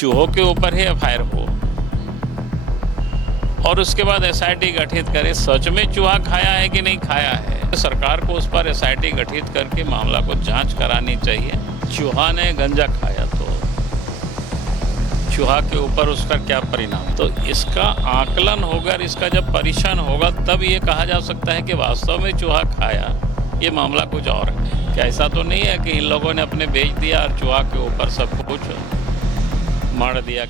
चूहों के ऊपर ही एफआईआर हो और उसके बाद एसआईटी गठित करे, सच में चूहा खाया है कि नहीं खाया है। सरकार को उस पर एसआईटी गठित करके मामला को जांच करानी चाहिए। चूहा ने गंजा खाया तो चूहा के ऊपर उसका क्या परिणाम, तो इसका आकलन होगा और इसका जब परीक्षण होगा तब ये कहा जा सकता है कि वास्तव में चूहा खाया, ये मामला कुछ और है। क्या ऐसा तो नहीं है कि इन लोगों ने अपने बेच दिया और चूहा के ऊपर सब कुछ मार दिया।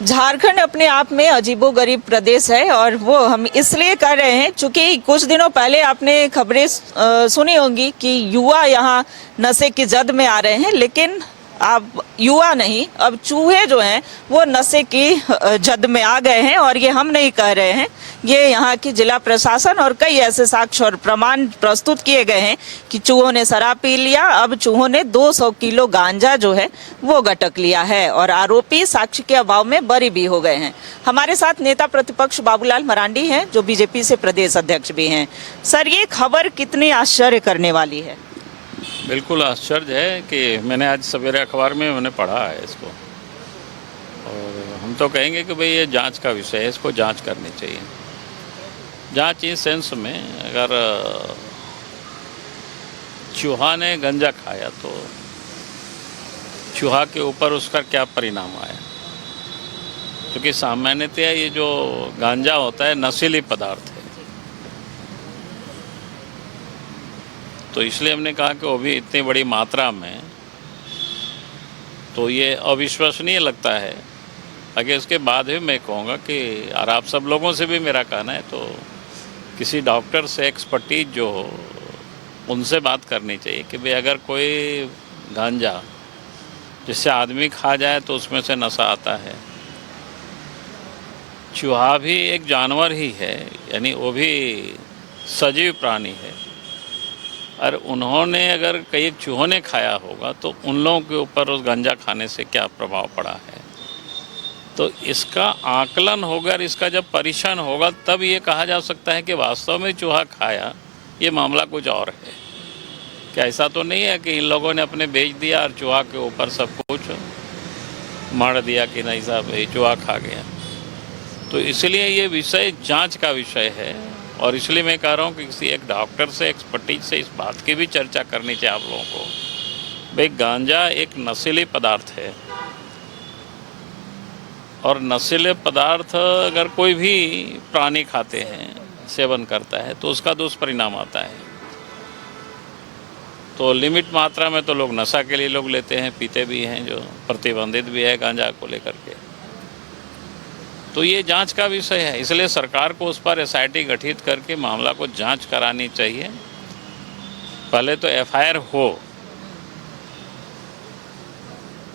झारखंड अपने आप में अजीबोगरीब प्रदेश है और वो हम इसलिए कर रहे हैं क्योंकि कुछ दिनों पहले आपने खबरें सुनी होंगी कि युवा यहाँ नशे की जद में आ रहे हैं, लेकिन अब युवा नहीं, अब चूहे जो हैं वो नशे की जद में आ गए हैं। और ये हम नहीं कह रहे हैं, ये यहाँ की जिला प्रशासन और कई ऐसे साक्ष्य और प्रमाण प्रस्तुत किए गए हैं कि चूहों ने शराब पी लिया, अब चूहों ने 200 किलो गांजा जो है वो गटक लिया है और आरोपी साक्ष्य के अभाव में बरी भी हो गए हैं। हमारे साथ नेता प्रतिपक्ष बाबूलाल मरांडी हैं जो बीजेपी से प्रदेश अध्यक्ष भी हैं। सर, ये खबर कितनी आश्चर्य करने वाली है? बिल्कुल आश्चर्य है कि मैंने आज सवेरे अखबार में मैंने पढ़ा है इसको, और हम तो कहेंगे कि भाई ये जांच का विषय है, इसको जांच करनी चाहिए। जांच इस सेंस में, अगर चूहा ने गंजा खाया तो चूहा के ऊपर उसका क्या परिणाम आया, क्योंकि सामान्यतः ये जो गांजा होता है नशीली पदार्थ है, तो इसलिए हमने कहा कि वो भी इतनी बड़ी मात्रा में, तो ये अविश्वसनीय लगता है। आगे उसके बाद भी मैं कहूँगा कि और आप सब लोगों से भी मेरा कहना है, तो किसी डॉक्टर से एक्सपर्टीज जो हो उनसे बात करनी चाहिए कि भाई अगर कोई गांजा जिससे आदमी खा जाए तो उसमें से नशा आता है। चूहा भी एक जानवर ही है, यानी वो भी सजीव प्राणी है, और उन्होंने अगर कई चूहों ने खाया होगा तो उन लोगों के ऊपर उस गांजा खाने से क्या प्रभाव पड़ा है, तो इसका आकलन होगा और इसका जब परीक्षण होगा तब ये कहा जा सकता है कि वास्तव में चूहा खाया, ये मामला कुछ और है। क्या ऐसा तो नहीं है कि इन लोगों ने अपने बेच दिया और चूहा के ऊपर सब कुछ मार दिया कि नहीं साहब ये चूहा खा गया। तो इसलिए ये विषय जांच का विषय है, और इसलिए मैं कह रहा हूँ कि किसी एक डॉक्टर से, एक्सपर्टीज से इस बात की भी चर्चा करनी चाहिए आप लोगों को। भाई गांजा एक नशीली पदार्थ है, और नशीले पदार्थ अगर कोई भी प्राणी खाते हैं, सेवन करता है, तो उसका दुष्परिणाम आता है। तो लिमिट मात्रा में तो लोग नशा के लिए लोग लेते हैं, पीते भी हैं, जो प्रतिबंधित भी है गांजा को लेकर के। तो ये जांच का विषय है, इसलिए सरकार को उस पर एसआईटी गठित करके मामला को जांच करानी चाहिए। पहले तो एफआईआर हो।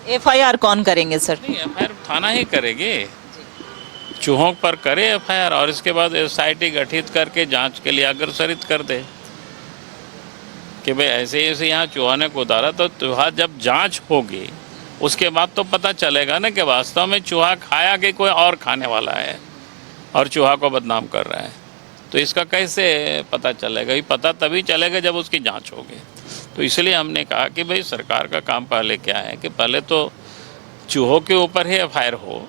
एफआईआर कौन करेंगे सर? नहीं, एफआईआर थाना ही करेंगे, चूहों पर करे एफआईआर, और इसके बाद एसआईटी गठित करके जांच के लिए अग्रसरित कर दे कि भाई ऐसे ऐसे यहाँ चूहा ने उतारा। तो चूहा जब जांच होगी उसके बाद तो पता चलेगा ना कि वास्तव में चूहा खाया कि कोई और खाने वाला है और चूहा को बदनाम कर रहा है। तो इसका कैसे पता चलेगा? ये पता तभी चलेगा जब उसकी जांच होगी। तो इसलिए हमने कहा कि भाई सरकार का काम पहले क्या है कि पहले तो चूहों के ऊपर ही एफआईआर हो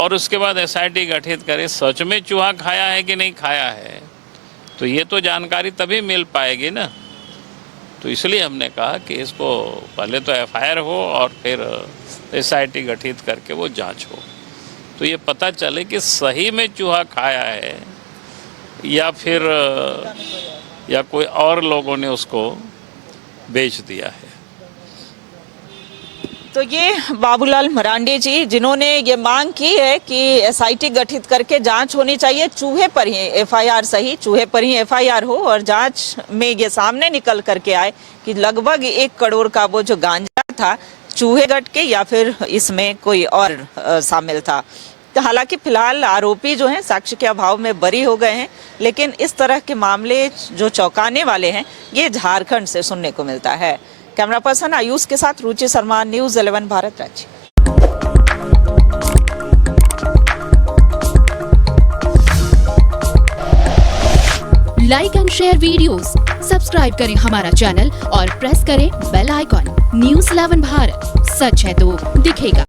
और उसके बाद एसआईटी गठित करे, सच में चूहा खाया है कि नहीं खाया है, तो ये तो जानकारी तभी मिल पाएगी ना। तो इसलिए हमने कहा कि इसको पहले तो एफआईआर हो और फिर एसआईटी गठित करके वो जांच हो, तो ये पता चले कि सही में चूहा खाया है या फिर या कोई और लोगों ने उसको बेच दिया है। तो ये बाबूलाल मरांडी जी जिन्होंने ये मांग की है कि एसआईटी गठित करके जांच होनी चाहिए, चूहे पर ही एफआईआर, सही चूहे पर ही एफआईआर हो और जांच में ये सामने निकल करके आए कि लगभग 1 करोड़ का वो जो गांजा था चूहे गट के या फिर इसमें कोई और शामिल था। तो हालांकि फिलहाल आरोपी जो हैं साक्ष्य के अभाव में बरी हो गए हैं, लेकिन इस तरह के मामले जो चौंकाने वाले हैं ये झारखंड से सुनने को मिलता है। कैमरा पर्सन आयुष के साथ रुचि शर्मा, न्यूज़ 11 भारत राज्य। Like and share videos, subscribe करें हमारा चैनल और प्रेस करें बेल आइकॉन। न्यूज़ 11 भारत, सच है तो दिखेगा।